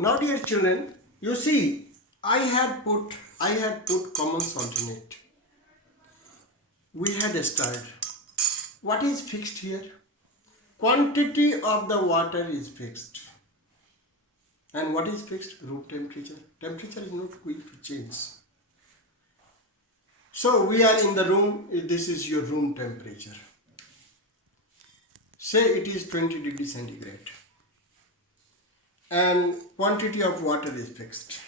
Now dear children, you see, I had put common alternate. We had started. What is fixed here? Quantity of the water is fixed. And what is fixed? Room temperature. Temperature is not going to change. So we are in the room. This is your room temperature. Say it is 20 degrees centigrade. And quantity of water is fixed.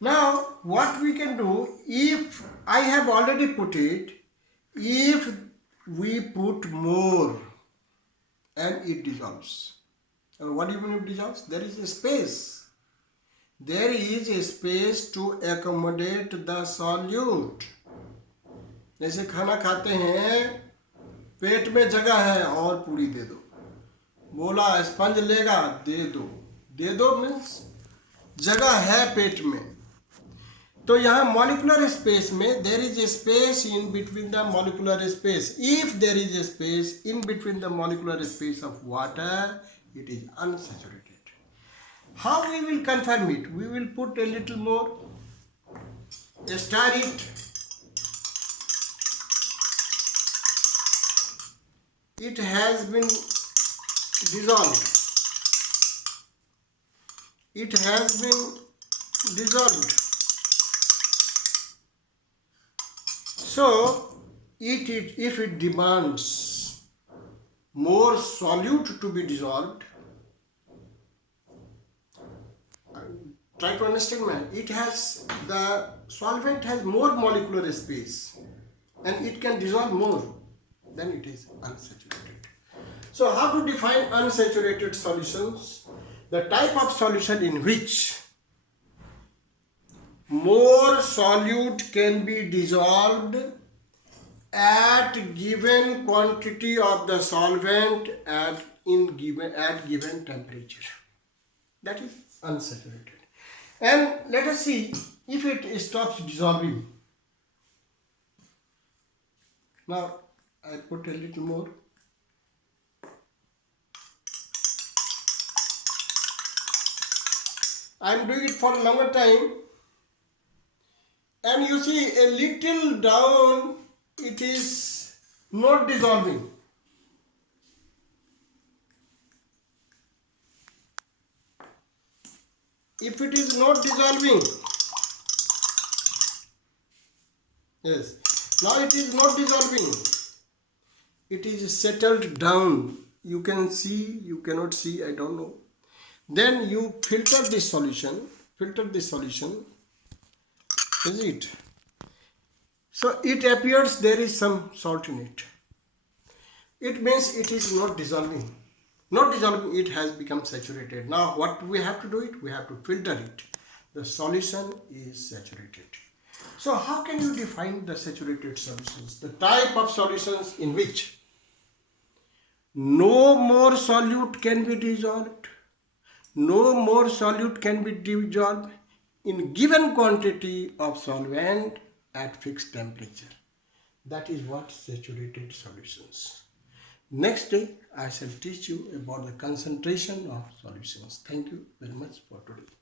Now what we can do, if I have already put it, if we put more and it dissolves. What do you mean it dissolves? There is a space. There is a space to accommodate the solute. जैसे खाना खाते हैं, पेट में जगह है और पूरी दे दो. बोला स्पंज लेगा, दे दो. दे दो मीन्स जगह है पेट में. तो यहाँ मॉलिक्यूलर स्पेस में there is a space in between the molecular space. If there is a space in between the molecular space of water, it is unsaturated. How we will confirm it? We will put a little more. Stir it. It has been dissolved. It has been dissolved. So, if it demands more solute to be dissolved, try to understand, man. The solvent has more molecular space and it can dissolve more, then it is unsaturated. So how to define unsaturated solutions? The type of solution in which more solute can be dissolved at given quantity of the solvent at given temperature. That is unsaturated. And let us see if it stops dissolving. Now I put a little more. I am doing it for a longer time, and you see a little down, it is not dissolving. If it is not dissolving, yes, now it is not dissolving, it is settled down. You can see, you cannot see, I don't know. Then you filter this solution, is it? So it appears there is some salt in it. It means it is not dissolving. Not dissolving, it has become saturated. Now what we have to do it? We have to filter it. The solution is saturated. So how can you define the saturated solutions? The type of solutions in which no more solute can be dissolved. No more solute can be dissolved in given quantity of solvent at fixed temperature. That is what saturated solutions. Next day I shall teach you about the concentration of solutions. Thank you very much for today.